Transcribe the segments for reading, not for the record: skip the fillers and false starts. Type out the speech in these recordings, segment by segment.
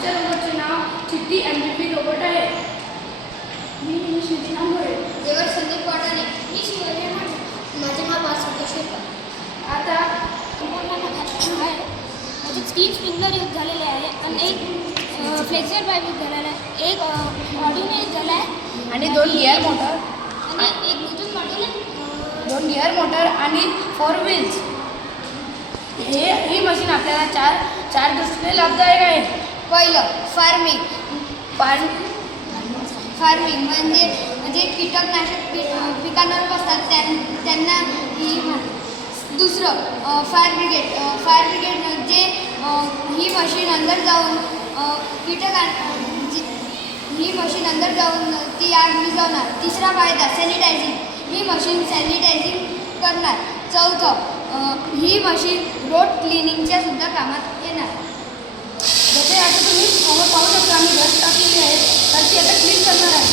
आमच्या रोबोटचे नाव चिट्टी MVP robot आहे. मी निशिती नांगोरे. देवर संदीप वाटाणे. मी शिवाजी आहे. माझे नाव पार्थ शेखर. आता माझे 3 स्प्रिंगलर यूज झालेले आहे आणि एक फ्लेक्झर पाईप यूज झालेला आहे, एक ऑडिओ यूज झाला आहे आणि 2 गिअर मोटर आणि एक ब्लूटूथ मॉड्यूल आहे. 2 गिअर मोटर आणि 4 व्हील्स. ही मशीन आपल्याला चार दृष्टीने लाभदायक आहे. पहिलं फार्मिंग म्हणजे कीटकनाशक पिकांवर बसतात त्यांना ही. दुसरं फायर ब्रिगेड म्हणजे ही मशीन अंदर जाऊन ही मशीन अंदर जाऊन ती आग विझवणार. तिसरा फायदा सॅनिटायझिंग, ही मशीन सॅनिटायझिंग करणार. चौथं ही मशीन रोड क्लिनिंगच्या सुद्धा कामात येणार. जसे आता तुम्ही पाहू शकता आम्ही घस टाकलेली आहे तर ती आता क्लीन करणार आहे.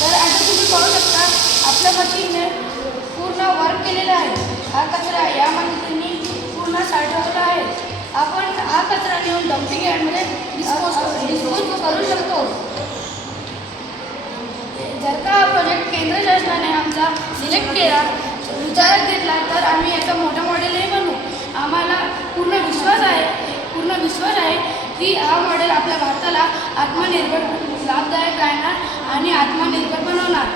तर आता तुम्ही पाहू शकता आपल्या मशीनने पूर्ण वर्क केलेलं आहे. हा कचरा या मशीननी पूर्ण साठवला आहे. आपण हा कचरा नेऊन डम्पिंग यार्डमध्ये डिस्पोज करू शकतो. जर का हा प्रोजेक्ट केंद्र शासनाने आमचा सिलेक्ट केला, विचारात घेतला तर आम्ही याचा मोठा मॉडेलही बनवू. आम्हाला पूर्ण विश्वास आहे की हा मॉडेल आपल्या भारताला आत्मनिर्भर लाभदायक राहणार आणि आत्मनिर्भर बनवणार.